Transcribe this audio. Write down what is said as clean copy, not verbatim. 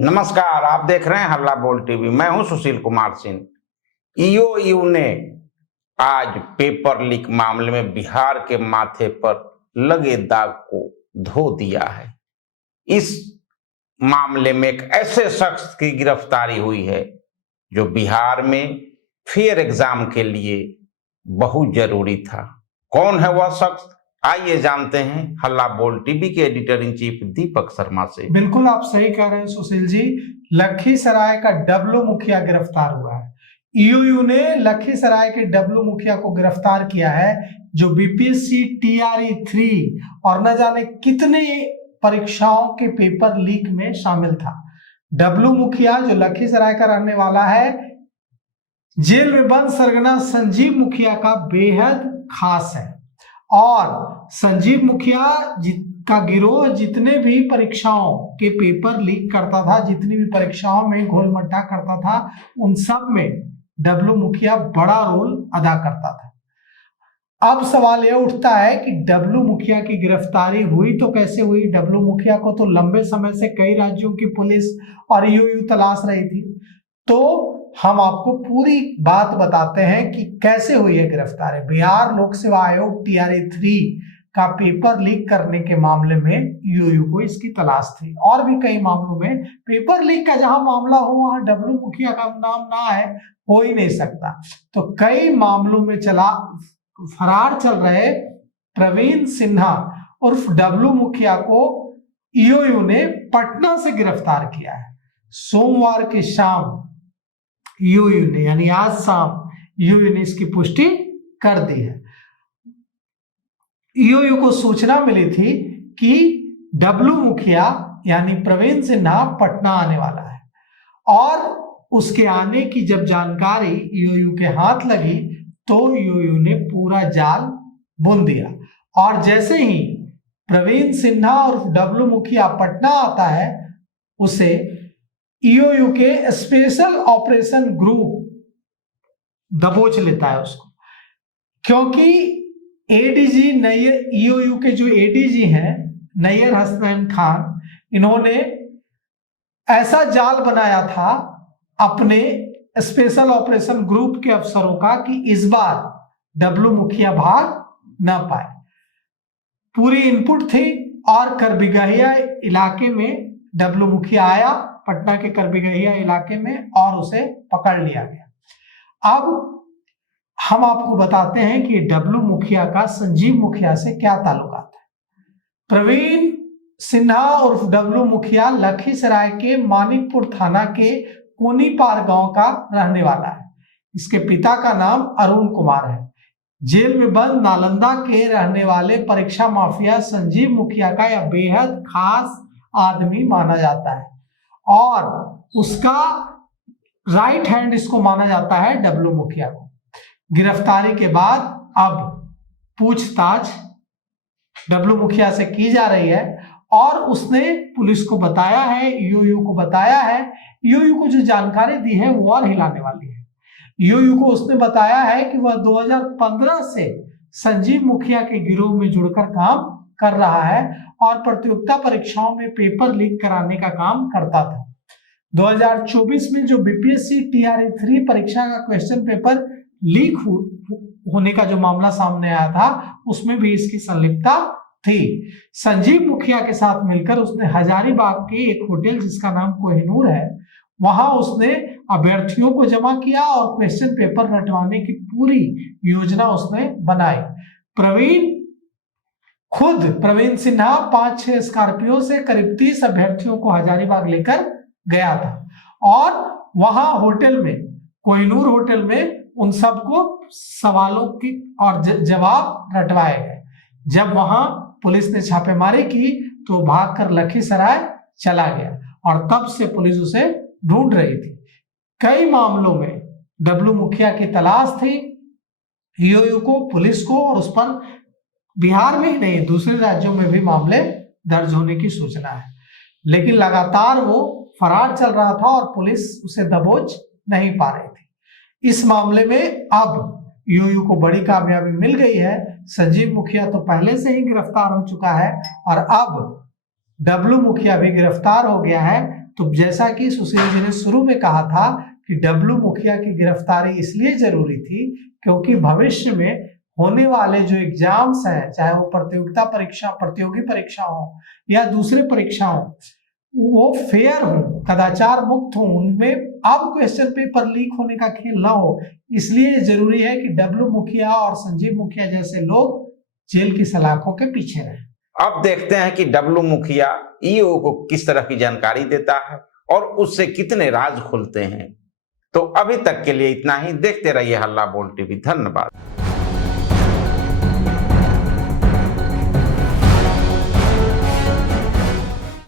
नमस्कार, आप देख रहे हैं हल्ला बोल टीवी। मैं हूं सुशील कुमार सिंह। ईओयू ने आज पेपर लीक मामले में बिहार के माथे पर लगे दाग को धो दिया है। इस मामले में एक ऐसे शख्स की गिरफ्तारी हुई है जो बिहार में फेयर एग्जाम के लिए बहुत जरूरी था। कौन है वह शख्स, आइए जानते हैं हल्ला बोल टीवी के editor in chief Deepak Sharma से। बिल्कुल आप सही कह रहे हैं सुशील जी। लखीसराय का डब्लू मुखिया गिरफ्तार हुआ है। ईओयू ने लखीसराय के डब्लू मुखिया को गिरफ्तार किया है जो बीपीएससी टीआरई 3 और न जाने कितने परीक्षाओं के पेपर लीक में शामिल था। डब्लू मुखिया जो लखीसराय का रहने वाला है, जेल में बंद सरगना संजीव मुखिया का बेहद खास है। और संजीव मुखिया का गिरोह जितने भी परीक्षाओं के पेपर लीक करता था, जितनी भी परीक्षाओं में घोल मट्टा करता था, उन सब में डब्लू मुखिया बड़ा रोल अदा करता था। अब सवाल यह उठता है कि डब्लू मुखिया की गिरफ्तारी हुई तो कैसे हुई। डब्लू मुखिया को तो लंबे समय से कई राज्यों की पुलिस और ईओयू तलाश रही थी। तो हम आपको पूरी बात बताते हैं कि कैसे हुई है गिरफ्तारी। बिहार लोक सेवा आयोग टीआरई 3 का पेपर लीक करने के मामले में ईओयू को इसकी तलाश थी। और भी कई मामलों में पेपर लीक का जहां मामला हो वहां डब्लू मुखिया का नाम ना है, हो ही नहीं सकता। तो कई मामलों में फरार चल रहे प्रवीण सिन्हा उर्फ डब्लू मुखिया को ईओयू ने पटना से गिरफ्तार किया है। सोमवार की शाम ईओयू ने, यानी आज शाम ईओयू ने इसकी पुष्टि कर दी है। ईओयू को सूचना मिली थी कि डब्लू मुखिया यानी प्रवीण सिन्हा पटना आने वाला है, और उसके आने की जब जानकारी ईओयू के हाथ लगी तो ईओयू ने पूरा जाल बुन दिया। और जैसे ही प्रवीण सिन्हा और डब्लू मुखिया पटना आता है, उसे ईओयू के स्पेशल ऑपरेशन ग्रुप दबोच लेता है उसको, क्योंकि एडीजी नैयर, ईओयू के जो एडीजी हैं नैयर हसनैन खान, इन्होंने ऐसा जाल बनाया था अपने स्पेशल ऑपरेशन ग्रुप के अफसरों का कि इस बार डब्लू मुखिया भाग ना पाए। पूरी इनपुट थी और करबिगहिया इलाके में डब्लू मुखिया आया, पटना के करबिगहिया इलाके में, और उसे पकड़ लिया गया। अब हम आपको बताते हैं कि डब्लू मुखिया का संजीव मुखिया से क्या ताल्लुकात है। प्रवीण सिन्हा उर्फ डब्लू मुखिया लखीसराय के मानिकपुर थाना के कोनीपार गांव का रहने वाला है। इसके पिता का नाम अरुण कुमार है। जेल में बंद नालंदा के रहने वाले परीक्षा माफिया संजीव मुखिया का यह बेहद खास आदमी माना जाता है, और उसका राइट हैंड इसको माना जाता है डब्लू मुखिया को। गिरफ्तारी के बाद अब पूछताछ डब्लू मुखिया से की जा रही है, और उसने पुलिस को बताया है, ईओयू को बताया है। ईओयू को जो जानकारी दी है वो और हिलाने वाली है। ईओयू को उसने बताया है कि वह 2015 से संजीव मुखिया के गिरोह में जुड़कर काम कर रहा है और प्रतियोगिता परीक्षाओं में पेपर लीक कराने का काम करता था। 2024 में जो बीपीएससी टीआरई 3 परीक्षा का क्वेश्चन पेपर लीक होने का जो मामला सामने आया था, उसमें भी इसकी संलिप्तता थी। संजीव मुखिया के साथ मिलकर उसने हजारीबाग के एक होटल जिसका नाम कोहिनूर है, वहां उसने अभ्यर्थियों को जमा किया और क्वेश्चन पेपर रटवाने की पूरी योजना उसने बनाई। प्रवीण सिन्हा 5-6 स्कॉर्पियो से करीब 30 अभ्यर्थियों को हजारीबाग लेकर गया था, और वहां होटल में, कोहिनूर होटल में, उन सबको सवालों की और जवाब रटवाए गए। जब वहां पुलिस ने छापेमारी की तो भागकर लखीसराय चला गया, और तब से पुलिस उसे ढूंढ रही थी। कई मामलों में डब्लू मुखिया की तलाश थी ईओयू को, पुलिस को, और उस पर बिहार में ही नहीं दूसरे राज्यों में भी मामले दर्ज होने की सूचना है। लेकिन लगातार वो फरार चल रहा था और पुलिस उसे दबोच नहीं पा रही थी। इस मामले में अब ईओयू को बड़ी कामयाबी मिल गई है। संजीव मुखिया तो पहले से ही गिरफ्तार हो चुका है, और अब डब्लू मुखिया भी गिरफ्तार हो गया है। तो जैसा कि सुशील जी ने शुरू में कहा था कि डब्लू मुखिया की गिरफ्तारी इसलिए जरूरी थी क्योंकि भविष्य में होने वाले जो एग्जाम्स हैं, चाहे वो प्रतियोगी परीक्षा हो या दूसरे परीक्षा हो, वो फेयर हो, कदाचार मुक्त हो, उनमें अब क्वेश्चन पेपर लीक होने का खेल ना हो। इसलिए जरूरी है कि डब्लू मुखिया और संजीव मुखिया जैसे लोग जेल की सलाखों के पीछे रहें। अब देखते हैं कि डब्लू मुखिया ईओ को किस तरह की जानकारी देता है और उससे कितने राज खुलते हैं। तो अभी तक के लिए इतना ही। देखते रहिए हल्ला बोल टीवी। धन्यवाद।